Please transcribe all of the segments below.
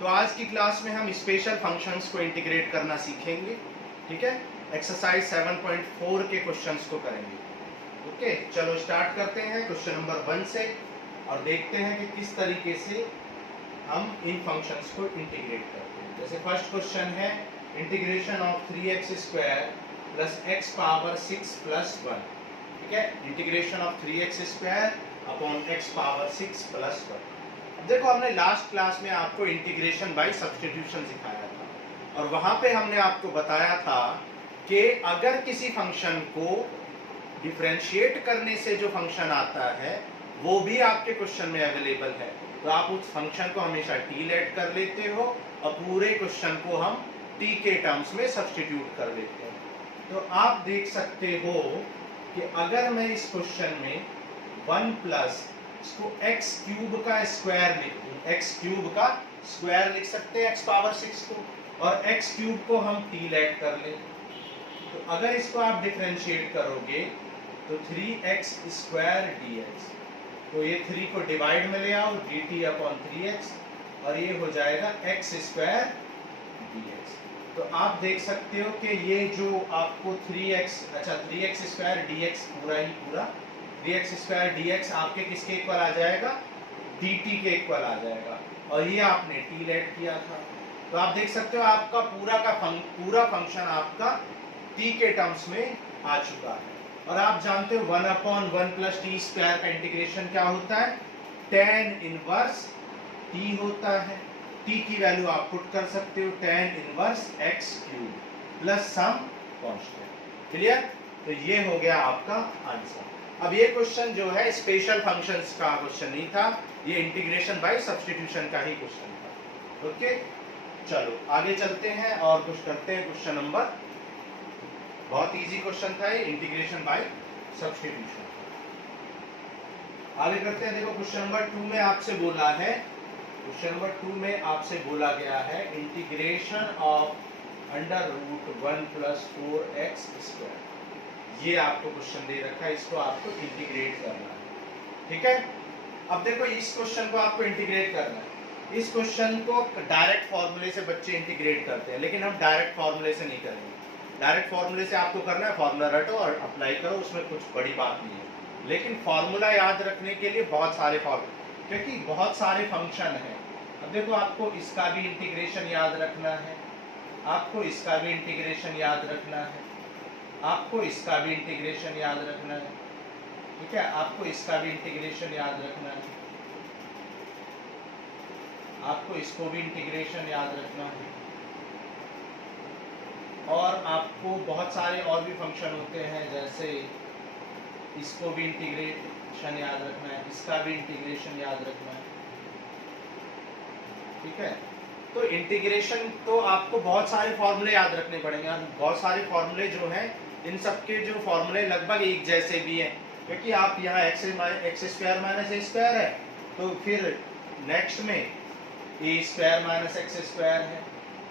तो आज की क्लास में हम स्पेशल फंक्शंस को इंटीग्रेट करना सीखेंगे। ठीक है, एक्सरसाइज 7.4 के क्वेश्चंस को करेंगे। ओके, चलो स्टार्ट करते हैं क्वेश्चन नंबर 1 से और देखते हैं कि किस तरीके से हम इन फंक्शंस को इंटीग्रेट करते हैं। जैसे फर्स्ट क्वेश्चन है integration of 3x² plus x power 6 plus 1। ठीक है, integration of 3x² upon x power 6 plus 1। अब देखो, हमने लास्ट क्लास में आपको इंटीग्रेशन बाय सब्स्टिट्यूशन सिखाया था और वहां पे हमने आपको बताया था कि अगर किसी फंक्शन को डिफरेंशिएट करने से जो फंक्शन आता है वो भी आपके क्वेश्चन में अवेलेबल है, तो आप उस फंक्शन को हमेशा t लेट कर लेते हो और पूरे क्वेश्चन को हम t के टर्म्स में सब्स्टिट्यूट कर लेते हैं। तो आप देख सकते हो कि अगर मैं इस क्वेश्चन में 1 प्लस इसको x क्यूब का स्क्वायर लिख दूं, x क्यूब का स्क्वायर लिख सकते हैं x पावर 6 को, और x क्यूब को हम t लेट कर लें। तो अगर इसको आप डिफरेंशिएट करोगे तो 3x स्क्वायर dx, तो ये 3 को डिवाइड में ले आओ dt अपॉन 3x और ये हो जाएगा x स्क्वायर dx। तो आप देख सकते हो कि ये जो आपको 3x स्क्वायर dx पूरा ही पूरा 3x स्क्वायर dx आपके किसके इक्वल आ जाएगा, dt के इक्वल आ जाएगा, और ये आपने t लेट किया था। तो आप देख सकते हो आपका पूरा फंक्शन आपका t के टर्म्स में आ चुका है। और आप जानते हो 1 अपॉन 1 प्लस टी स्क्वायर का इंटीग्रेशन क्या होता है, tan इनवर्स t होता है। t की वैल्यू आप पुट कर सकते हो tan inverse x cube plus some constant. Clear? तो ये हो गया आपका आंसर। अब ये क्वेश्चन जो है स्पेशल फंक्शंस का क्वेश्चन नहीं था, ये इंटीग्रेशन बाय सब्स्टिट्यूशन का ही क्वेश्चन था। ओके, चलो आगे चलते हैं और कुछ करते हैं। क्वेश्चन नंबर, बहुत इजी क्वेश्चन था ये, इंटीग्रेशन बाय सब्स्टिट्यूशन। आगे करते हैं। देखो क्वेश्चन नंबर 2 में आपसे बोला है, क्वेश्चन नंबर 2 में आपसे बोला गया है integration of under root 1 plus 4x square. ये आपको क्वेश्चन दे रखा है, इसको आपको इंटीग्रेट करना है। ठीक है, अब देखो इस क्वेश्चन को आपको इंटीग्रेट करना है। इस क्वेश्चन को डायरेक्ट फॉर्मूले से बच्चे इंटीग्रेट करते हैं, लेकिन हम डायरेक्ट फॉर्मूले से नहीं करेंगे। डायरेक्ट फॉर्मूले से आपको करना है, फॉर्मूला रटो और अप्लाई करो, उसमें कुछ बड़ी बात नहीं है। लेकिन फॉर्मूला याद रखने के लिए बहुत सारे फॉर्मूले, क्योंकि बहुत सारे फंक्शन हैं। अब देखो, आपको इसका भी इंटीग्रेशन याद रखना है, आपको इसका भी इंटीग्रेशन याद रखना है, आपको इसका भी इंटीग्रेशन याद रखना है। ठीक है, आपको इसका भी इंटीग्रेशन याद रखना है, आपको इसको भी इंटीग्रेशन याद रखना है, और आपको बहुत सारे और भी फंक्शन होते हैं, जैसे इसको भी इंटीग्रेशन याद रखना है, इसका भी इंटीग्रेशन याद रखना है। ठीक है, तो इंटीग्रेशन तो आपको बहुत सारे फॉर्मूले याद रखने पड़ेंगे। बहुत सारे फॉर्मूले जो हैं, इन सबके जो फॉर्मूले लगभग एक जैसे भी हैं, क्योंकि आप यहाँ x square minus a square है, तो फिर नेक्स्ट में a square minus x square है,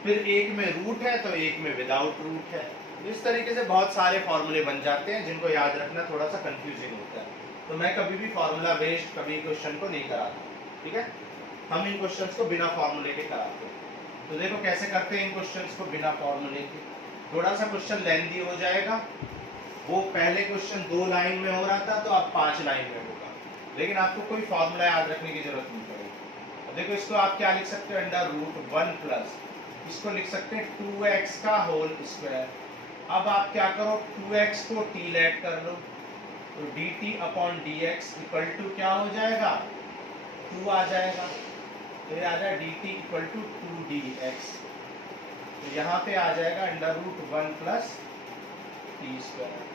फिर एक में रूट है तो एक में विदाउट रूट है। इस तरीके से बहुत सारे फॉर्मूले बन जाते हैं जिनको याद रखना थोड़ा सा कंफ्यूजिंग होता है। तो मैं कभी भी फॉर्मूला बेस्ड कभी क्वेश्चन को नहीं कराता। ठीक है, हम इन क्वेश्चंस को बिना फॉर्मूले के कराते हैं। तो देखो कैसे करते हैं इन क्वेश्चंस को बिना फॉर्मूले के। थोड़ा सा क्वेश्चन लेंथी हो जाएगा, वो पहले क्वेश्चन 2 लाइन में हो रहा था तो अब 5 लाइन में होगा, लेकिन आपको कोई फॉर्मूला याद रखने की जरूरत नहीं पड़ेगी। अब देखो, इसको आप क्या लिख सकते हो, अंडर रूट 1 प्लस, इसको लिख सकते हैं 2x का होल स्क्वायर। अब आप क्या करो, 2x को t लेट कर लो, तो dt upon dx equal to क्या हो जाएगा, 2 आ जाएगा। तो ये आ जाएगा dt इक्वल टू 2dx, तो यहाँ पे आ जाएगा under root 1 plus t square,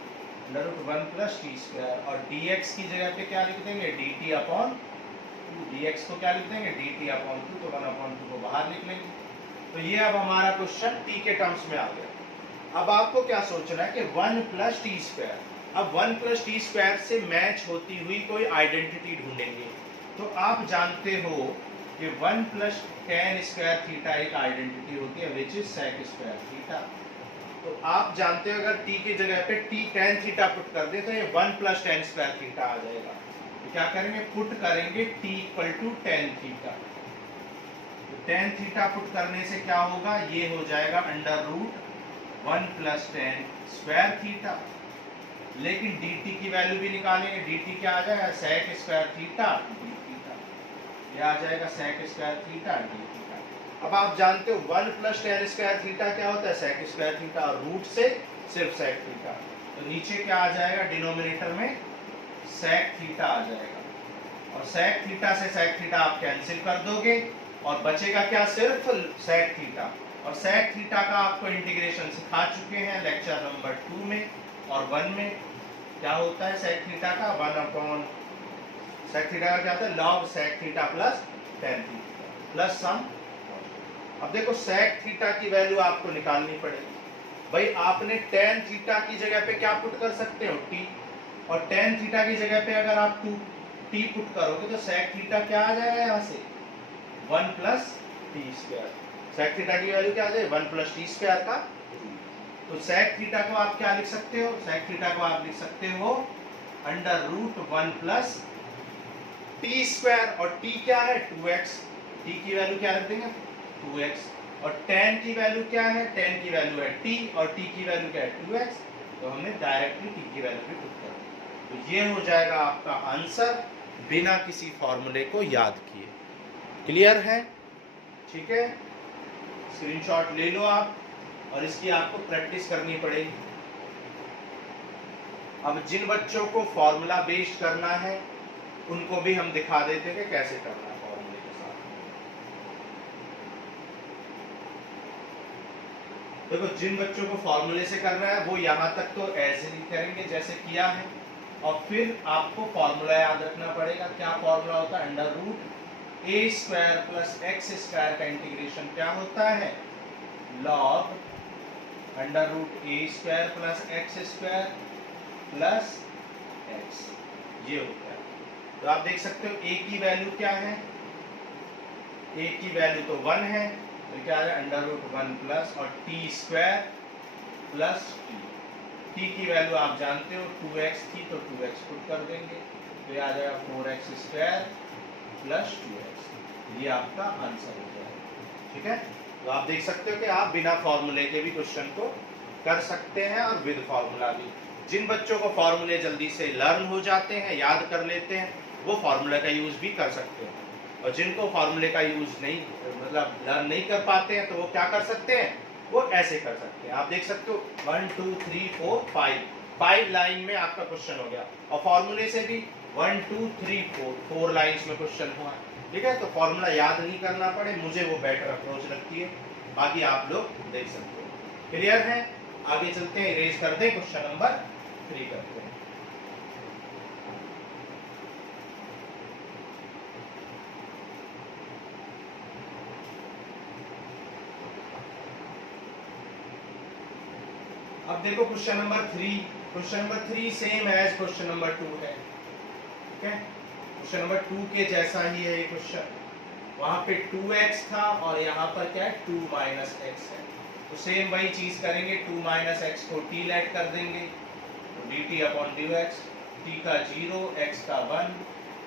under root 1 plus t square, और dx की जगह पे क्या लिख देंगे, dt अपॉन 2, dx को क्या लिख देंगे, dt अपॉन 2, तो 1 अपॉन 2 को बाहर लिख लेंगे। तो ये अब हमारा क्वेश्चन t के टर्म्स में आ गया। अब आपको क्या सोचना है कि 1 प्लस टी स्क्वायर, अब 1 प्लस टी स्क्वायर से मैच होती हुई कोई आइडेंटिटी ढूंढेंगे। तो आप जानते हो कि 1 प्लस tan स्क्वायर थीटा एक आइडेंटिटी होती है, which is sec square theta. तो आप जानते हो अगर t की जगह पे t tan थीटा पुट कर दे तो ये 1 प्लस tan स्क्वायर थीटा आ जाएगा। तो क्या करेंगे, पुट करेंगे t equal to tan theta. Tan theta put करने से क्या होगा, ये हो जाएगा under root 1 plus tan square theta. लेकिन dt की वैल्यू भी निकालेंगे, dt क्या आ जाएगा, sec square theta d theta, ये आ जाएगा sec square theta d theta. अब आप जानते हो 1 प्लस टेन स्क्वायर थीटा क्या होता है, sec स्क्वायर थीटा, और रूट से सिर्फ sec थीटा। तो नीचे क्या आ जाएगा, डिनोमिनेटर में sec थीटा आ जाएगा, और sec थीटा से sec थीटा आप कैंसिल कर दोगे और बचेगा क्या, सिर्फ sec थीटा। और sec थीटा का आपको इंटीग्रेशन सिखा चुके हैं लेक्चर नंबर 2 में और 1 में। क्या होता है sec थीटा का, 1 अपॉन sec थीटा का क्या होता है, log sec theta plus tan theta plus some. अब देखो sec थीटा की वैल्यू आपको निकालनी पड़ेगी। भाई आपने tan थीटा की जगह पे क्या पुट कर सकते हो, t, और tan थीटा की जगह पे अगर आप t पुट करोगे तो sec थीटा क्या आ जाएगा, यहाँ से 1 plus t square. sec theta की वैल्यू क्या आ जाएगी, 1 प्लस टी स्क्वायर का। तो sec थीटा को आप क्या लिख सकते हो, sec थीटा को आप लिख सकते हो under root 1 plus t square, और t क्या है 2x, t की वैल्यू क्या रख देंगे 2x, और tan की वैल्यू क्या है, tan की वैल्यू है t, और t की वैल्यू क्या है 2x, तो हमने डायरेक्टली t की वैल्यू भी पुट कर दी। तो ये हो जाएगा आपका आंसर बिना किसी फॉर्मूले को याद किए। क्लियर है, ठीक है, स्क्रीनशॉट ले लो आप, और इसकी आपको प्रैक्टिस करनी पड़ेगी। अब जिन बच्चों को फॉर्मूला बेस्ड करना है उनको भी हम दिखा देते हैं कि कैसे करना है फॉर्मूले के साथ। देखो जिन बच्चों को फॉर्मूले से करना है वो यहाँ तक तो ऐसे ही करेंगे जैसे किया है, और फिर आपको फॉर्मूला याद रखना पड़ेगा। क्या फॉर्मूला होता है, under root a square plus x square का इंटीग्रेशन क्या होता है, log under root a square plus x square plus x, ये होता है। तो आप देख सकते हो a की वैल्यू क्या है, a की वैल्यू तो 1 है, तो क्या है अंडर रूट 1 प्लस और टी स्क्वायर प्लस t की वैल्यू आप जानते हो 2x थी तो 2x पुट कर देंगे, तो ये आ जाएगा 4x स्क्वायर प्लस 2x, ये आपका आंसर हो जाएगा। ठीक है, तो आप देख सकते हो कि आप बिना फॉर्मूले के भी क्वेश्चन को कर सकते हैं और विद फॉर्मूला भी। जिन बच्चों को फॉर्मूले जल्दी से लर्न हो जाते हैं, याद कर लेते हैं, वो फॉर्मूला का यूज भी कर सकते हैं, और जिनको फॉर्मूले का यूज नहीं मतलब लर्न नहीं कर पाते हैं तो वो क्या कर सकते हैं, वो ऐसे कर सकते हैं। आप देख सकते हो 1 2 3 4 5 लाइन में आपका क्वेश्चन हो गया, और फॉर्मूले से भी 1 2 3 4 लाइंस में क्वेश्चन हुआ। ठीक है, तो फॉर्मूला याद नहीं करना पड़े, मुझे वो बेटर अप्रोच लगती है, बाकी आप लोग देख सकते हो। क्लियर है, आगे चलते हैं, इरेज कर दें, क्वेश्चन नंबर 3 करते हैं। अब देखो question number 3, question number 3 same as question number 2 है। ठीक है, क्वेश्चन नंबर 2 के जैसा ही है ये क्वेश्चन, वहां पे 2x था और यहाँ पर क्या है 2 माइनस एक्स है, तो सेम वही चीज करेंगे, 2 माइनस एक्स को t लेट कर देंगे, तो dt upon d x, t का 0 x का 1,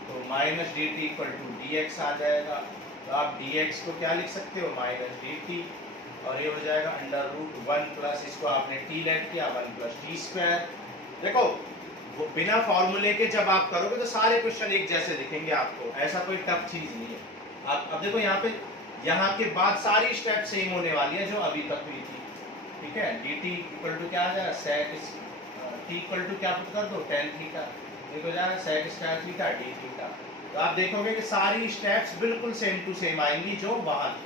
तो minus d t equal to d x आ जाएगा। तो आप dx को क्या लिख सकते हो, माइनस डी टी, और ये हो जाएगा अंडर रूट 1 प्लस, इसको आपने t लेट किया 1 प्लस टी स्क्वायर। देखो वो बिना फॉर्मूले के जब आप करोगे तो सारे क्वेश्चन एक जैसे दिखेंगे आपको, ऐसा कोई टफ चीज नहीं है। आप अब देखो यहाँ पे, यहाँ के बाद सारी स्टेप सेम होने वाली है जो अभी तक हुई थी। ठीक है, डी टी इक्वल टू क्या आ जाएगा, सेक टी इक्वल टू क्या पुट कर दो, tan थीटा, एक हो जाएगा sec square theta d theta. तो आप देखोगे कि सारी स्टेप्स बिल्कुल सेम टू सेम आएंगी जो वहां थी।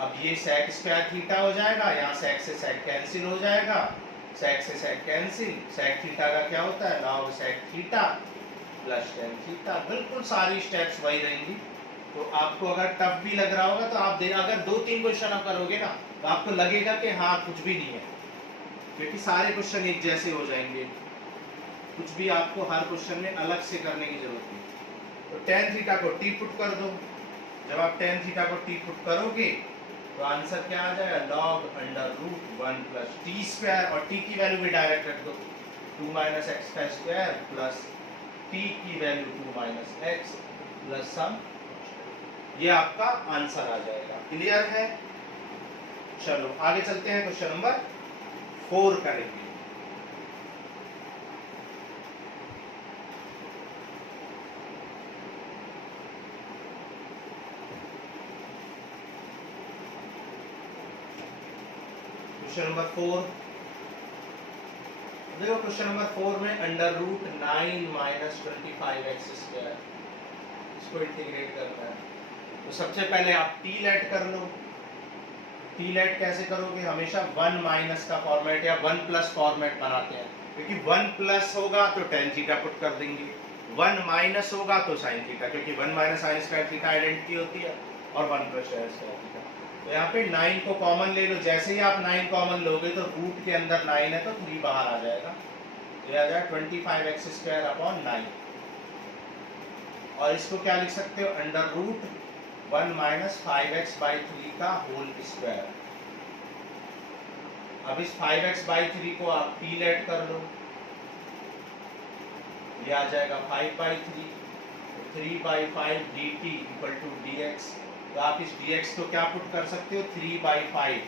अब ये सेक स्क्वायर थीटा हो जाएगा, यहाँ सेक से सेक कैंसिल हो जाएगा, सेक से सेक कैंसिल, सेक थीटा का क्या होता है log sec theta plus tan theta, बिल्कुल सारी स्टेप्स वही रहेंगी। तो आपको अगर टफ भी लग रहा होगा तो आप अगर 2-3 क्वेश्चन आप करोगे ना तो आपको लगेगा कि हाँ कुछ भी नहीं है, क्योंकि सारे क्वेश्चन एक जैसे हो जाएंगे, कुछ भी आपको हर क्वेश्चन में अलग से करने की जरूरत नहीं। तो tan थीटा को t पुट कर दो, जब आप tan थीटा को t पुट करोगे तो आंसर क्या आ जाएगा, log under root 1 plus t square, और t की वैल्यू भी डायरेक्ट रख दो, 2 माइनस एक्स का स्क्वायर प्लस t की value 2 minus x plus some, ये आपका आंसर आ जाएगा। क्लियर है? चलो आगे चलते हैं, क्वेश्चन नंबर 4 करेंगे। क्वेश्चन नंबर 4 देखो, क्वेश्चन नंबर 4 में अंडर रूट 9 माइनस 25x², इसको इंटीग्रेट करना है। तो सबसे पहले आप टी लेट कर लो। टी लेट कैसे करोगे? हमेशा 1 माइनस का फॉर्मेट या 1 प्लस फॉर्मेट बनाते हैं, क्योंकि 1 प्लस होगा तो टेन थीटा पुट कर देंगे, 1 माइनस होगा तो साइन थीटा, क्योंकि 1 minus sine square theta identity होती है, और 1 प्लस साइन स्क्वायर थीटा। तो यहाँ पे 9 को कॉमन ले लो। जैसे ही आप 9 कॉमन लोगे तो रूट के अंदर 9 है तो 3 बाहर आ जाएगा, तो आ जाएगा 25x² अपॉन 9। और इसको क्या लिख सकते हो? अंडर रूट 1 माइनस 5x/3 का होल स्क्वायर। अब इस 5x/3 को आप टी लेट कर लो, ये आ जाएगा 5/3, 3/5 dt इक्वल टू dx। तो आप इस dx को क्या पुट कर सकते हो? 3/5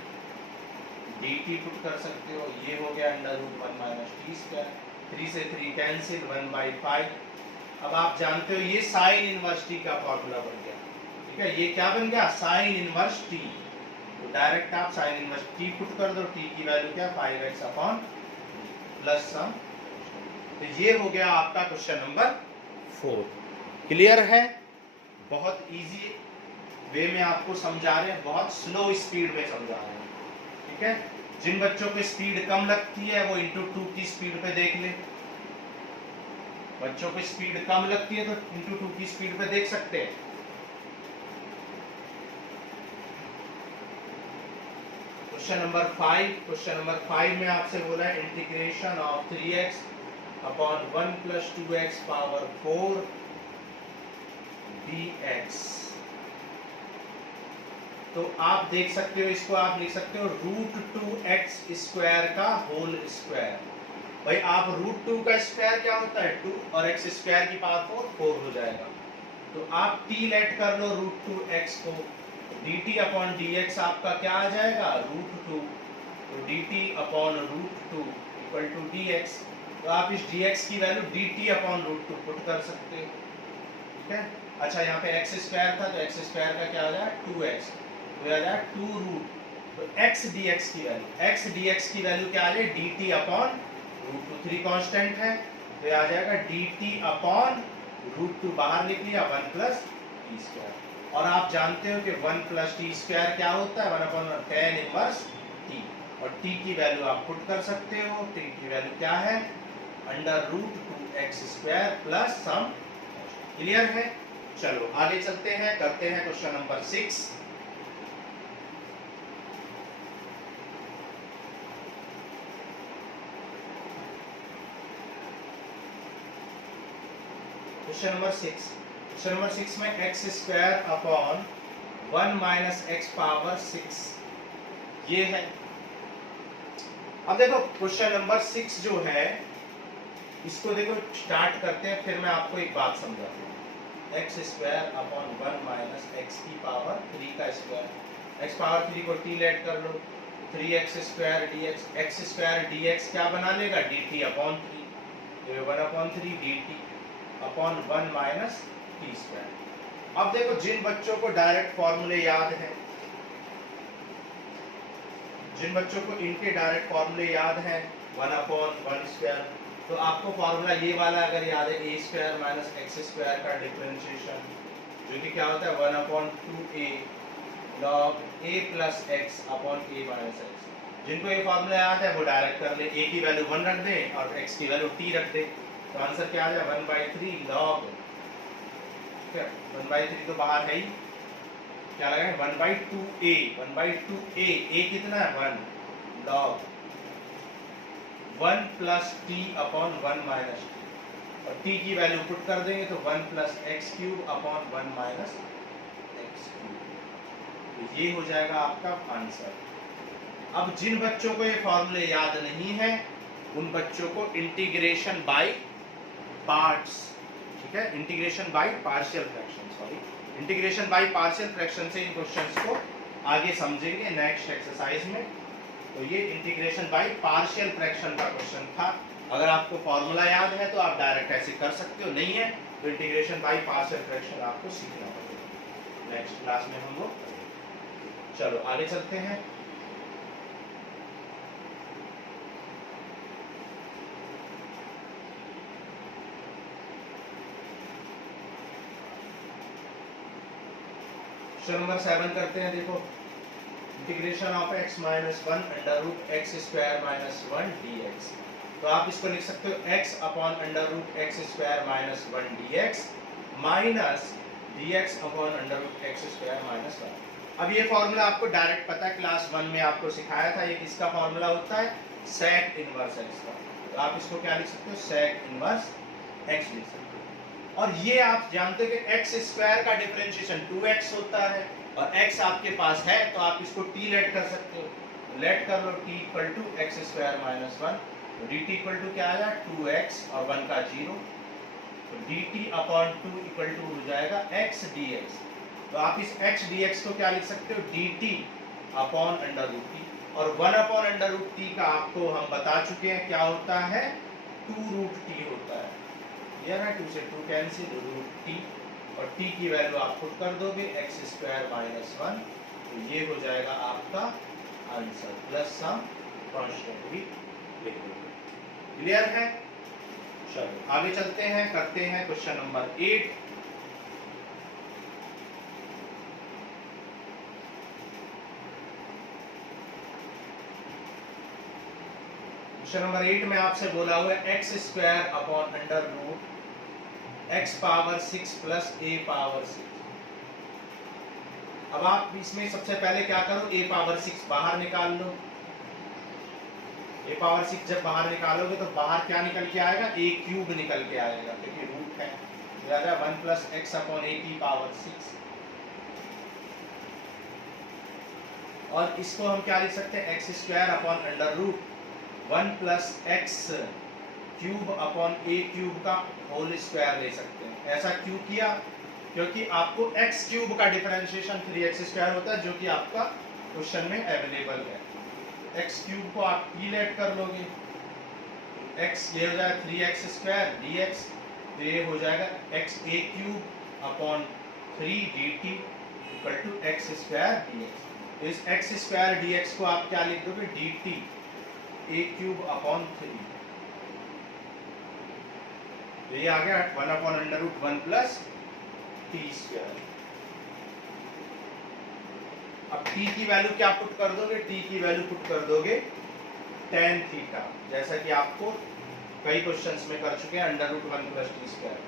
dt पुट कर सकते हो। ये हो गया अंडर रूट 1 माइनस t², 3 से 3 कैंसिल, 1/5। अब आप जानते हो ये साइन इनवर्स t का फॉर्मूला बन गया, ठीक है? ये क्या बन गया? Sine inverse t। तो डायरेक्ट आप साइन इनवर्स t पुट कर दो। t की वैल्यू क्या? 5x अपॉन प्लस सम। तो ये हो गया आपका क्वेश्चन नंबर 4। क्लियर है? बहुत इजी वे में आपको समझा रहे हैं, बहुत स्लो स्पीड में समझा रहे हैं, ठीक है? जिन बच्चों को स्पीड कम लगती है वो इंटू 2 की स्पीड पे देख ले। बच्चों को स्पीड कम लगती है तो इंटू 2 की स्पीड पे देख सकते हैं। Question number 5। क्वेश्चन नंबर 5 में आपसे बोला है integration of 3x upon 1 plus 2x power 4 dx। तो आप देख सकते हो, इसको आप लिख सकते हो रूट 2x² का होल स्क्वायर। भाई आप रूट 2 का स्क्वायर क्या होता है? 2, और x² की पावर 4 हो जाएगा। तो आप टी लेट कर लो रूट 2x को, dt अपॉन dx आपका क्या आ जाएगा? रूट 2। तो dt upon root 2 equal to dx। तो आप इस dx की value dt upon root 2 put कर सकते हो, ठीक है? अच्छा, यहाँ पे x² था तो x² का क्या आ जाएगा? 2x। तो आ जाएगा 2 रूट, तो x dx की वैल्यू, x dx की वैल्यू क्या आ जाएगी? dt अपॉन रूट 2, 3 कांस्टेंट है, तो आ जाएगा dt अपॉन रूट 2, बाहर लिख लिया 1 प्लस t²। और आप जानते हो कि 1 प्लस t² क्या होता है? 1 अपॉन tan इनवर्स t। और t की वैल्यू आप पुट कर सकते हो। t की वैल्यू क्या है? अंडर रूट 2x² प्लस सम। क्लियर है? चलो आगे चलते हैं, करते हैं question number 6। Question number 6। Question number 6 में x² upon 1 minus x power 6 ये है। अब देखो क्वेश्चन नंबर 6 जो है, इसको देखो स्टार्ट करते हैं, फिर मैं आपको एक बात समझाता हूँ। x² अपॉन 1 माइनस x की पावर 3 का स्क्वायर, x पावर 3 को t लेट कर लो, 3x² dx, x² dx क्या बना लेगा? dt अपॉन 3, तो 1 upon 3 dt upon 1 minus t²। अब देखो जिन बच्चों को डायरेक्ट फॉर्मूले याद है, जिन बच्चों को इनके डायरेक्ट फॉर्मूले याद हैं 1 अपॉन 1², तो आपको फॉर्मूला ये वाला अगर याद है a² माइनस x² का डिफरेंशिएशन, जो कि क्या होता है? 1 upon 2a log a plus x upon a minus x। जिनको ये फॉर्मूला याद है वो डायरेक्ट कर ले, a की वैल्यू 1 रख दे और x की वैल्यू t रख दे, तो आंसर क्या आ जाए? 1/3 log, 1/3 तो बाहर है ही, क्या लगाएंगे? 1/2a, 1/2a, a कितना है? 1 log 1 plus t upon 1 minus t, और t की वैल्यू पुट कर देंगे तो 1 plus x cube upon 1 minus x cube. तो ये हो जाएगा आपका आंसर। अब जिन बच्चों को ये फॉर्मूले याद नहीं है उन बच्चों को इंटीग्रेशन बाय पार्ट्स ठीक है, integration by partial fraction, sorry, integration by partial fraction से इन क्वेश्चंस को आगे समझेंगे नेक्स्ट एक्सरसाइज में। तो ये इंटीग्रेशन बाय पार्शियल फ्रैक्शन का क्वेश्चन था। अगर आपको फॉर्मूला याद है तो आप डायरेक्ट ऐसे कर सकते हो, नहीं है तो इंटीग्रेशन बाय पार्शियल फ्रैक्शन आपको सीखना पड़ेगा। नेक्स्ट क्लास में हम लोग करेंगे। चलो आगे चलते हैं। क्वेश्चन नंबर 7 करते हैं। देखो, integration of x minus 1 under root x square minus 1 dx। तो आप इसको लिख सकते हो x upon under root x square minus 1 dx minus dx upon under root x square minus 1। अब ये फॉर्मूला आपको डायरेक्ट पता है, क्लास 1 में आपको सिखाया था। ये किसका फॉर्मूला होता है? सेक इनवर्स x का। तो आप इसको क्या लिख सकते हो? सेक इनवर्स x लिख सकते हो। और ये आप जानते हो कि एक्स स्क्वायर का डिफरेंशिएशन 2x होता है और x आपके पास है तो आप इसको t लेट कर सकते हो। लेट कर लो t equal to x square minus 1, तो dt इक्वल टू क्या आ जाएगा? 2x और 1 का 0, तो dt अपॉन 2 इक्वल टू हो जाएगा x dx। तो आप इस x dx को क्या लिख सकते हो? dt upon under root t, और 1 अपॉन अंडर रूट t का आपको हम बता चुके हैं क्या होता है? 2 रूट t होता है। ये ना 2 से 2 कैंसिल, रूट t, और t की वैल्यू आप पुट कर दोगे एक्स स्क्वायर माइनस 1, तो ये हो जाएगा आपका आंसर प्लस सम कांस्टेंट भी लिख दोगे। क्लियर है? चलो आगे चलते हैं, करते हैं क्वेश्चन नंबर 8। क्वेश्चन नंबर 8 में आपसे बोला हुआ है x square upon under root x power 6 plus a power 6। अब आप इसमें सबसे पहले क्या करो? a पावर 6 बाहर निकाल लो। a पावर 6 जब बाहर निकालोगे तो बाहर क्या निकल के आएगा? a क्यूब निकल के आएगा, क्योंकि रूट है। तो 1 प्लस एक्स अपॉन a की पावर 6, और इसको हम क्या लिख सकते हैं? X square upon under root 1 plus x cube upon a cube का होल स्क्वायर ले सकते हैं। ऐसा क्यों किया? क्योंकि आपको x क्यूब का डिफरेंशिएशन 3x स्क्वायर होता है, जो कि आपका क्वेश्चन में अवेलेबल है। x क्यूब को आप t लेट कर लोगे, x ये हो जाएगा 3x स्क्वायर dx, तो ये हो जाएगा x a cube upon 3 dt equal to x square dx। तो इस x स्क्वायर dx को आप क्या लिख दोगे? dt a क्यूब अपॉन 3, तो ये आ गया 1 upon under root 1 plus t square. अब t की वैल्यू क्या पुट कर दोगे? t की वैल्यू पुट कर दोगे tan थीटा, जैसा कि आपको कई क्वेश्चंस में कर चुके हैं। Under root 1 plus t square,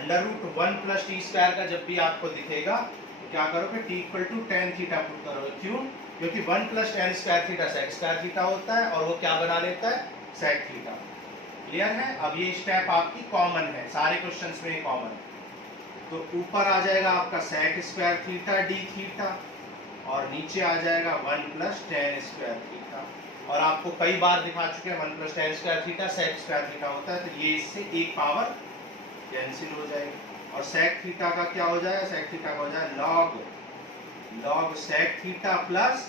under root 1 plus t square का जब भी आपको दिखेगा तो क्या करोगे? t equal to tan theta put करोगे। क्यों? क्योंकि 1 plus tan square theta sec square theta होता है, और वो क्या बना लेता है? sec theta. क्लियर है? अब ये स्टेप आपकी कॉमन है, सारे क्वेश्चंस में कॉमन है। तो ऊपर आ जाएगा आपका sec square theta d theta, और नीचे आ जाएगा 1 प्लस tan स्क्वायर थीटा। और आपको कई बार दिखा चुके हैं 1 plus tan square theta sec square theta होता है, तो ये इससे एक पावर कैंसिल हो जाएगी, और sec थीटा का क्या हो जाएगा? sec थीटा का हो जाएगा log sec theta plus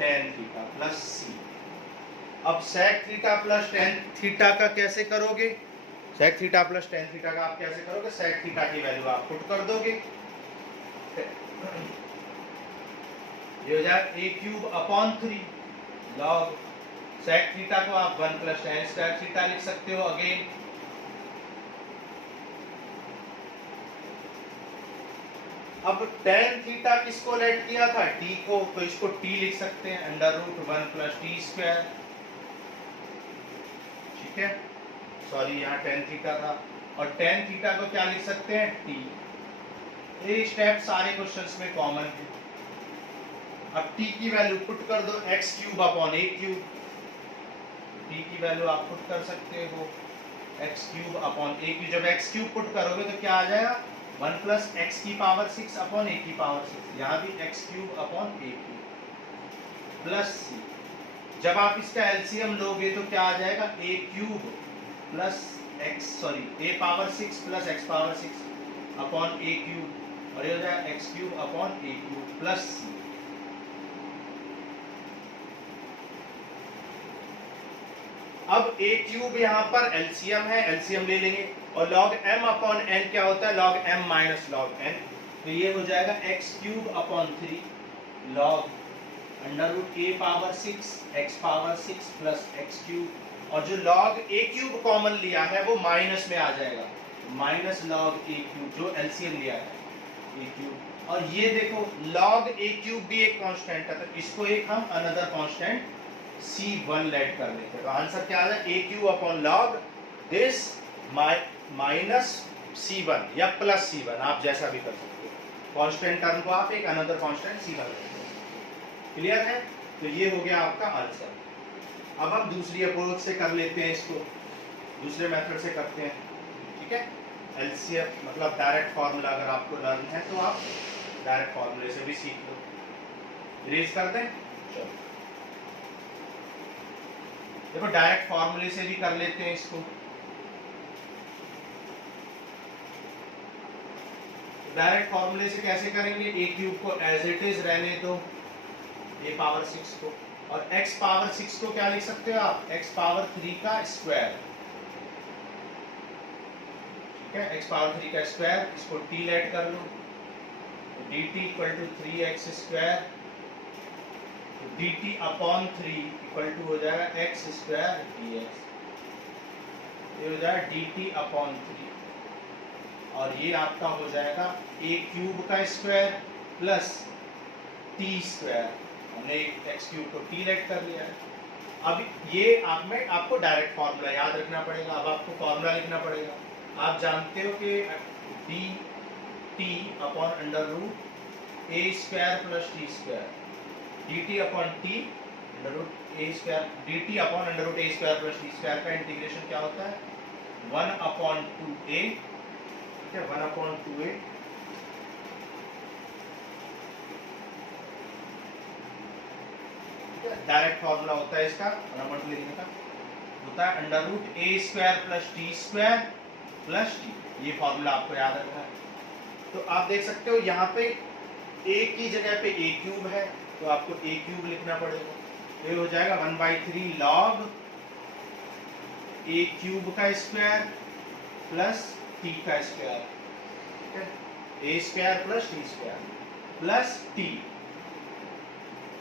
tan theta plus c। अब sec theta plus tan theta का कैसे करोगे? sec theta plus tan theta का आप कैसे करोगे? sec थीटा की वैल्यू आप पुट कर दोगे, ये हो जाएगा a cube upon 3 log sec theta को आप 1 प्लस tan स्क्वायर थीटा लिख सकते हो अगेन। अब tan थीटा किसको लेट किया था? t को, तो इसको t लिख सकते हैं under root 1 plus t square. ठीक है, सॉरी यहाँ tan थीटा था, और tan थीटा को क्या लिख सकते हैं? t। ये स्टेप सारे क्वेश्चंस में कॉमन है। अब t की वैल्यू पुट कर दो x cube upon a cube, t की वैल्यू आप पुट कर सकते हो x cube upon a cube. जब x क्यूब पुट करोगे तो क्या आ जाएगा? 1 प्लस x की पावर 6 अपॉन a की पावर 6, यहाँ भी x cube upon a cube plus c। जब आप इसका एलसीएम लोगे तो क्या आ जाएगा? a cube plus a power 6 plus x power 6 upon a cube, और ये हो जाएगा x cube upon a cube plus c। अब a क्यूब यहाँ पर एलसीएम है, एलसीएम ले लेंगे, और log m अपॉन n क्या होता है, log m minus log n, तो ये हो जाएगा x cube upon 3 log under root a power 6 x power 6 plus x cube, और जो log a क्यूब कॉमन लिया है वो माइनस में आ जाएगा, माइनस log a क्यूब जो एलसीएम लिया है a क्यूब, और ये देखो log a क्यूब भी एक कांस्टेंट है, तो इसको एक हम अनदर कांस्टेंट c1 लेट कर लेते हैं, तो आंसर क्या आ जाए a cube upon log this minus c1 या प्लस c1, आप जैसा भी कर सकते हो, कांस्टेंट टर्म को आप एक अनदर कांस्टेंट c1 लेते हैं। क्लियर है? तो ये हो गया आपका आंसर। अब हम दूसरी अप्रोच से कर लेते हैं, इसको दूसरे मेथड से करते हैं, ठीक है। एलसीएम मतलब डायरेक्ट फार्मूला अगर आपको लर्न है तो आप डायरेक्ट फार्मूले से भी सीख लो। इरेज कर दें, चलो देखो डायरेक्ट फार्मूले से भी कर लेते हैं इसको। डायरेक्ट फार्मूले से कैसे करेंगे, a क्यूब को एज इट इज रहने दो, a पावर 6 को, और x पावर 6 को क्या लिख सकते हो आप, x पावर 3 का स्क्वायर, ठीक है, x पावर 3 का स्क्वायर, इसको t लेट कर लो, dt equal to 3x square, dt upon 3 equal to हो जाएगा x स्क्वायर dx, ये हो जाएगा dt अपॉन 3, और ये आपका हो जाएगा a क्यूब का स्क्वायर प्लस t स्क्वायर, हमने x क्यूब को t लेट कर लिया है। अब ये आपको डायरेक्ट फार्मूला याद रखना पड़ेगा, अब आपको फार्मूला लिखना पड़ेगा। आप जानते हो कि dt upon under root a square plus t square, dt upon t under root a square, dt upon under root a square plus t square का इंटीग्रेशन क्या होता है, 1 अपॉन 2a, ठीक है, 1 अपॉन 2a डायरेक्ट फार्मूला होता है इसका, number लिखने का होता है under root a square plus t square plus t, ये फार्मूला आपको याद रखना है। तो आप देख सकते हो यहाँ पे a की जगह पे a क्यूब है, तो आपको a क्यूब लिखना पड़ेगा, तो ये हो जाएगा 1/3 log a क्यूब का स्क्वायर प्लस t का स्क्वायर, ठीक है, a square plus t square plus t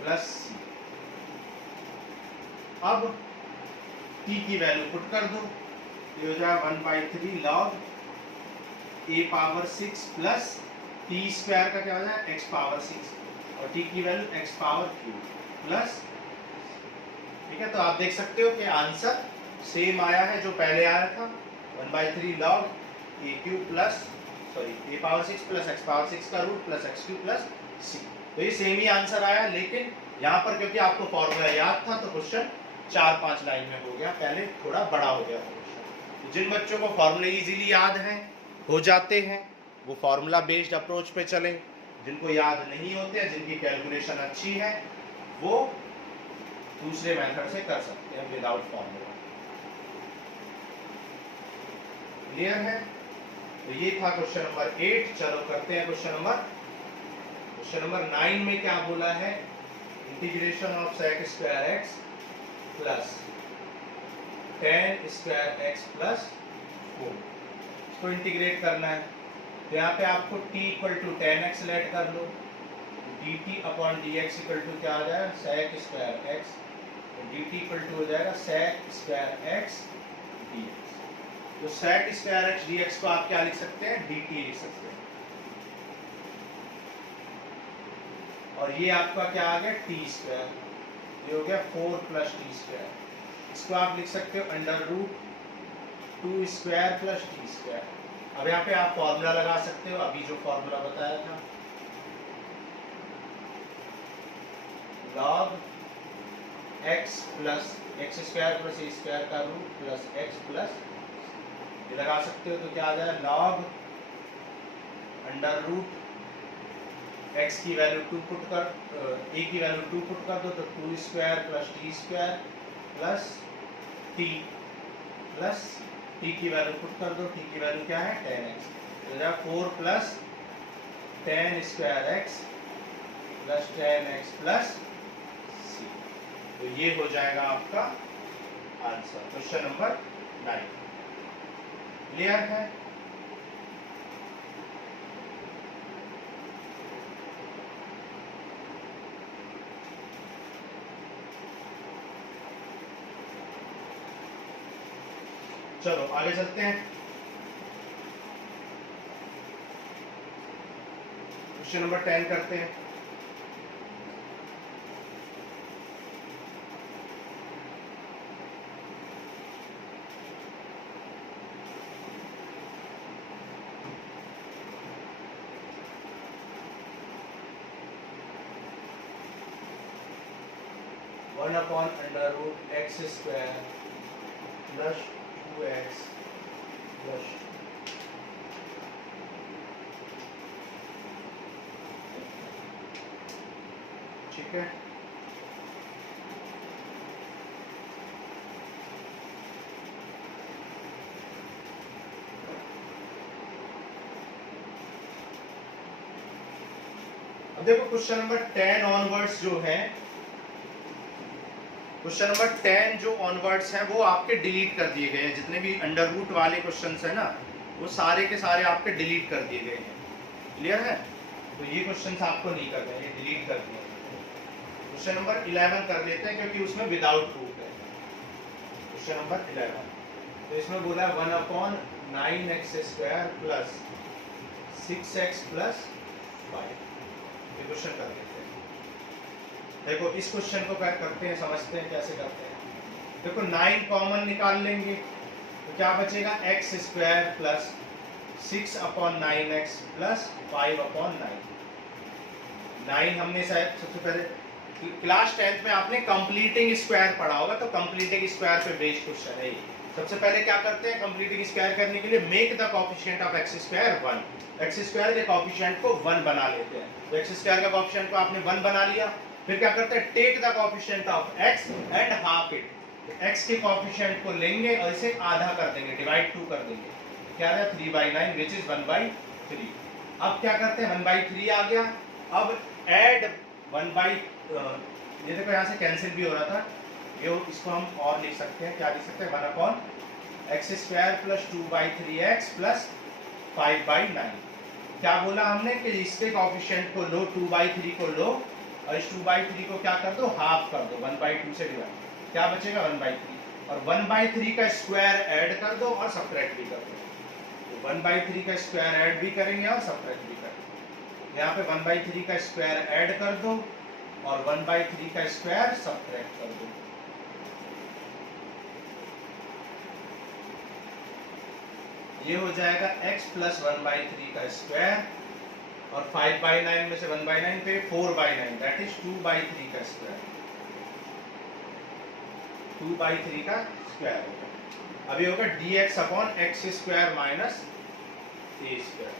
plus c। अब t की वैल्यू पुट कर दो, ये हो जाएगा 1/3 log a power 6 plus t square का क्या हो जाएगा x पावर 6, और t की value x power cube plus, ठीक है। तो आप देख सकते हो कि आंसर सेम आया है जो पहले आया था, 1/3 log a cube plus a power 6 plus x power 6 का root plus x cube plus c, तो ये सेम ही आंसर आया, लेकिन यहाँ पर क्योंकि आपको फॉर्मूला याद था तो क्वेश्चन 4-5 लाइन में हो गया, पहले थोड़ा बड़ा हो गया था क्वेश्चन। जिन बच्चों को फॉर्मूले इजीली याद हैं हो जाते हैं वो फार्मूला बेस्ड अप्रोच पे चलें, जिनको याद नहीं होते हैं, जिनकी कैलकुलेशन अच्छी है, वो दूसरे मेथड से कर सकते हैं विदाउट फार्मूला। क्लियर है? तो ये था क्वेश्चन नंबर 8। चलो करते हैं क्वेश्चन नंबर 9 में क्या बोला है, integration of sec square x plus tan square x plus 4, इसको इंटीग्रेट करना है। तो यहाँ पे आपको t equal to tan x let कर लो, dt upon dx equal to क्या आ जाएगा sec square x, dt equal to हो जाएगा sec स्क्वायर x dx। तो sec स्क्वायर x dx को आप क्या लिख सकते हैं, dt लिख सकते हैं, और ये आपका क्या आ गया t स्क्वायर, ये हो गया 4 प्लस टी स्क्वायर, इसको आप लिख सकते हो under root 2 square plus t square. अब यहाँ पे आप फॉर्मूला लगा सकते हो, अभी जो फॉर्मूला बताया था, log x plus x square plus a square का रूट प्लस x प्लस, ये लगा सकते हो, तो क्या आ जाए log अंडर रूट x की वैल्यू 2 पुट कर, a की वैल्यू 2 पुट कर दो, तो 2 square plus t square plus t plus, t की वैल्यू पुट कर दो, टी की वैल्यू क्या है 10x, तो 4 plus 10 square x plus 10x plus c, तो ये हो जाएगा आपका आंसर क्वेश्चन नंबर 9। क्लियर है? चलो आगे चलते हैं, क्वेश्चन नंबर 10 करते हैं। One upon under root x square plus 2x plus, ठीक है। अब देखो क्वेश्चन नंबर 10 ऑनवर्ड्स जो है, क्वेश्चन नंबर 10 जो ऑनवर्ड्स हैं वो आपके डिलीट कर दिए गए हैं। जितने भी अंडर रूट वाले क्वेश्चंस हैं ना, वो सारे के सारे आपके डिलीट कर दिए गए हैं। क्लियर है? तो ये क्वेश्चंस आपको नहीं करने हैं, ये डिलीट कर दिए हैं। क्वेश्चन नंबर 11 कर लेते हैं क्योंकि उसमें विदाउट रूट है। क्वेश्चन नंबर 11, तो इसमें बोला 1 upon 9x square plus 6x plus 5। ये क्वेश्चन कर लेते हैं। देखो इस क्वेश्चन को क्या करते हैं, समझते हैं कैसे करते हैं। देखो 9 कॉमन निकाल लेंगे तो क्या बचेगा, x square plus 6 upon 9x plus 5 upon 9। 9 हमने शायद सबसे पहले क्लास 10th में आपने कंप्लीटिंग स्क्वायर पढ़ा होगा, तो कंप्लीटिंग स्क्वायर पे बेस्ड क्वेश्चन है ये। सबसे पहले क्या करते हैं, कंप्लीटिंग स्क्वायर करने के लिए make the coefficient of x square 1, x square के कोएफिशिएंट को 1 बना लेते हैं। तो x स्क्वायर का कोएफिशिएंट को आपने 1 बना लिया, फिर क्या करते हैं, take the coefficient of x and half it. x के कोएफिशिएंट को लेंगे और इसे आधा कर देंगे, डिवाइड 2 कर देंगे, क्या है 3/9 विच इज 1/3। अब क्या करते हैं, 1/3 आ गया। अब ऐड 1 ये देखो यहाँ से कैंसिल भी हो रहा था, ये इसको हम और लिख सकते हैं, क्या लिख सकते हैं, 1 upon x square plus 2/3x plus 5/9। क्या बोला हमने कि इसके कोएफिशिएंट को लो, 2/3 को लो और इस 2/3 को क्या कर दो, हाफ कर दो, 1/2 से डिवाइड, क्या बचेगा 1/3, और 1/3 का स्क्वायर ऐड कर दो और सब्ट्रैक्ट भी कर दो। तो 1/3 का स्क्वायर ऐड भी करेंगे और सब्ट्रैक्ट भी करेंगे। यहाँ पे 1/3 का स्क्वायर ऐड कर दो और 1/3 का स्क्वायर सब्ट्रैक्ट कर दो। ये हो जाएगा x प्लस 1/3 का स्क्वायर, और 5/9 में से 1/9 पे 4/9, दैट इज 2/3 का स्क्वायर, 2/3 का स्क्वायर होगा। अब ये होगा dx upon x square minus a square.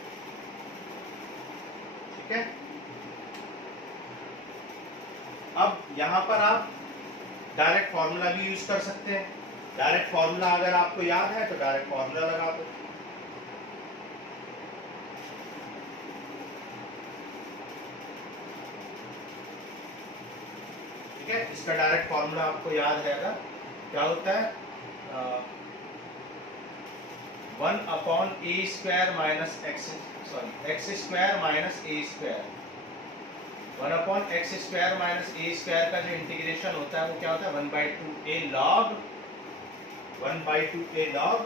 ठीक है, अब यहां पर आप डायरेक्ट फॉर्मूला भी यूज कर सकते हैं। डायरेक्ट फॉर्मूला अगर आपको याद है तो डायरेक्ट फॉर्मूला लगा दो। ठीक है, इसका डायरेक्ट फॉर्मूला आपको याद है, अगर क्या होता है, 1 upon a square minus x square minus a square. 1 upon x square minus a square का जो इंटीग्रेशन होता है वो क्या होता है, 1/2 a log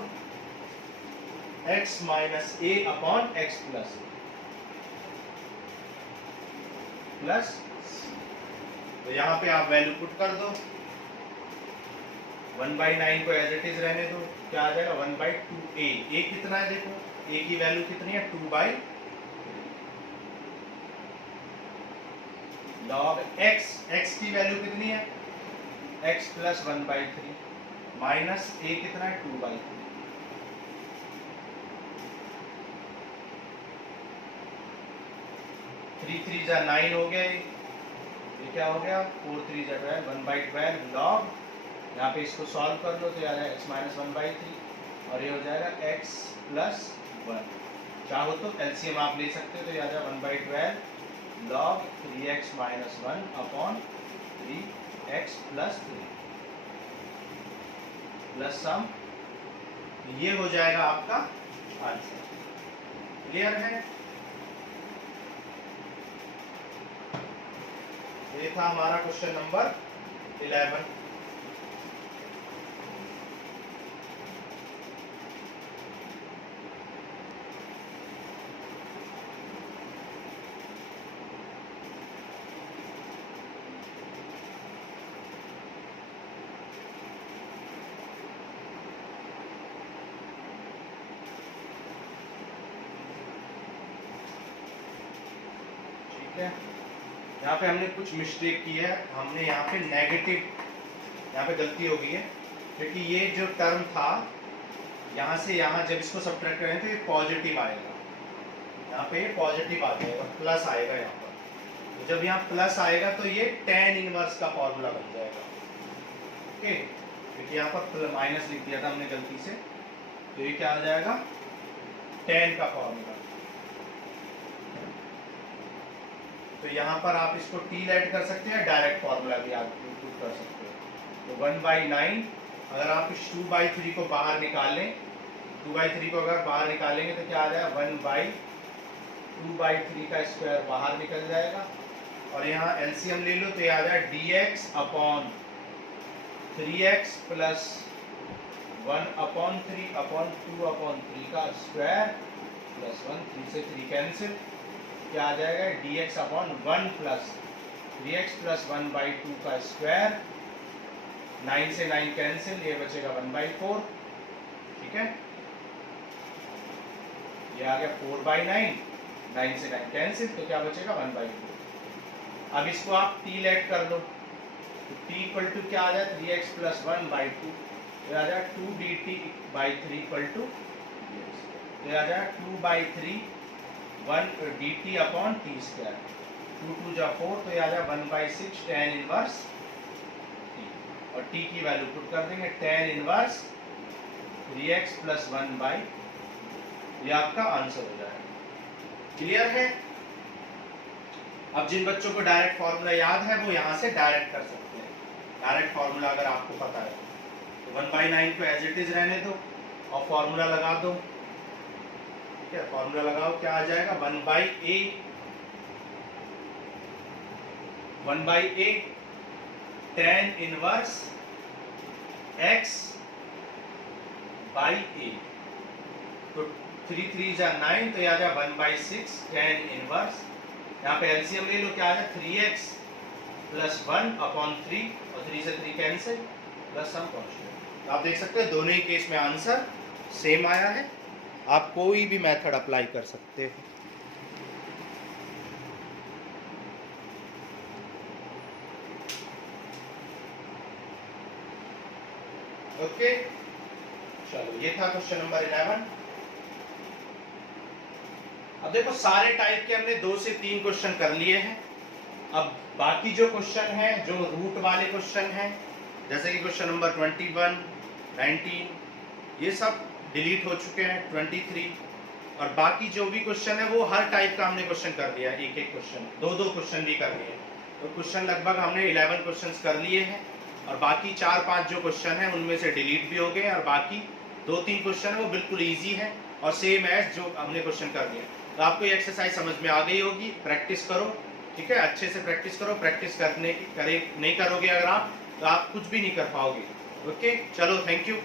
x minus a upon x plus तो यहाँ पे आप वैल्यू पुट कर दो, 1/9 को एज इट इज रहने दो, क्या आ जाएगा 1/2a। a कितना है, देखो a की वैल्यू कितनी है, 2/3 log x की वैल्यू कितनी है, x प्लस 1/3 माइनस a कितना है, 2/3। थ्री 3 जा 9 हो गया, ये क्या हो गया, 4 3 जा 12, 1/12 log, यहाँ पे इसको सॉल्व कर लो तो यार x माइनस 1/3, और ये हो जाएगा x प्लस 1। चाहो तो एलसीएम आप ले सकते हो, तो ये आ जाएगा 1/12 log 3x minus 1 upon 3x plus 3 plus some, ये हो जाएगा आपका आंसर। क्लियर है? ये था हमारा क्वेश्चन नंबर 11। ठीक है, यहाँ पे हमने कुछ मिस्टेक की है, हमने यहाँ पे नेगेटिव, यहाँ पे गलती हो गई है, क्योंकि ये जो टर्म था यहाँ से यहाँ जब इसको सब्ट्रैक्ट करें तो ये पॉजिटिव आएगा, यहाँ पे पॉजिटिव आ जाएगा, प्लस आएगा यहाँ पर। तो जब यहाँ प्लस आएगा तो ये tan इनवर्स का फॉर्मूला बन जाएगा। ओके, क्योंकि यहाँ पर माइनस लिख दिया था हमने गलती से, तो ये क्या आ जाएगा, tan का फॉर्मूला। तो यहाँ पर आप इसको t ऐड कर सकते हैं, डायरेक्ट फॉर्मूला भी आप इनपुट कर सकते हो। तो 1/9, अगर आप इस 2/3 को बाहर निकालें, 2/3 को अगर बाहर निकालेंगे तो क्या आ जाएगा, 1/2/3 का स्क्वायर बाहर निकल जाएगा, और यहाँ एलसीएम ले लो तो ये आ जाएगा dx upon 3x plus 1/3 upon 2/3 का स्क्वायर प्लस 1, 3 से 3 कैंसिल, क्या आ जाएगा, dx upon 1 plus 3x plus 1/2 का स्क्वायर, 9 से 9 कैंसिल, ये बचेगा 1/4। ठीक है, ये आ गया 4/9, 9 से 9 कैंसिल, तो क्या बचेगा, 1/4। अब इसको आप t लेट कर लो, तो t इक्वल टू क्या आ जाए, 3x प्लस 1/2, ये आ जाएगा 2dt/3 इक्वल टू dx, ये आ जाएगा 2/3 1 dt अपॉन t स्क्वायर, 2 2 जा 4, तो ये आ जाएगा 1/6 tan इनवर्स t, और t की वैल्यू पुट कर देंगे, tan इनवर्स 3x प्लस 1/, ये आपका आंसर हो जाएगा। क्लियर है? अब जिन बच्चों को डायरेक्ट फॉर्मूला याद है वो यहाँ से डायरेक्ट कर सकते हैं। डायरेक्ट फॉर्मूला अगर आपको पता है तो 1/9 को एज इट इज रहने दो और फॉर्मूला लगा दो। ठीक है, फॉर्मूला लगाओ, क्या आ जाएगा, 1/a tan inverse x by a, तो 3 3 जा 9, तो यह आ जाए 1/6 tan इनवर्स, यहाँ पे एलसीएम ले लो, क्या आ जाए 3x प्लस 1 अपॉन 3, और 3 से 3 कैंसिल, प्लस सम कांस्टेंट। आप देख सकते हैं दोनों ही केस में आंसर सेम आया है। आप कोई भी मेथड अप्लाई कर सकते हो। ओके, चलो ये था क्वेश्चन नंबर 11। अब देखो सारे टाइप के हमने 2 से 3 क्वेश्चन कर लिए हैं। अब बाकी जो क्वेश्चन है, जो रूट वाले क्वेश्चन हैं, जैसे कि क्वेश्चन नंबर 21, 19, ये सब डिलीट हो चुके हैं, 23, और बाकी जो भी क्वेश्चन है वो हर टाइप का हमने क्वेश्चन कर लिया, एक एक क्वेश्चन, 2 क्वेश्चन भी कर लिए। तो क्वेश्चन लगभग हमने 11 क्वेश्चन कर लिए हैं, और बाकी 4-5 जो क्वेश्चन हैं उनमें से डिलीट भी हो गए, और बाकी 2-3 क्वेश्चन है वो बिल्कुल ईजी है और सेम एज जो हमने क्वेश्चन कर दिए। तो आपको ये एक्सरसाइज समझ में आ गई होगी। प्रैक्टिस करो, ठीक है, अच्छे से प्रैक्टिस करो। प्रैक्टिस नहीं करोगे अगर आप, तो आप कुछ भी नहीं कर पाओगे। ओके, चलो, थैंक यू।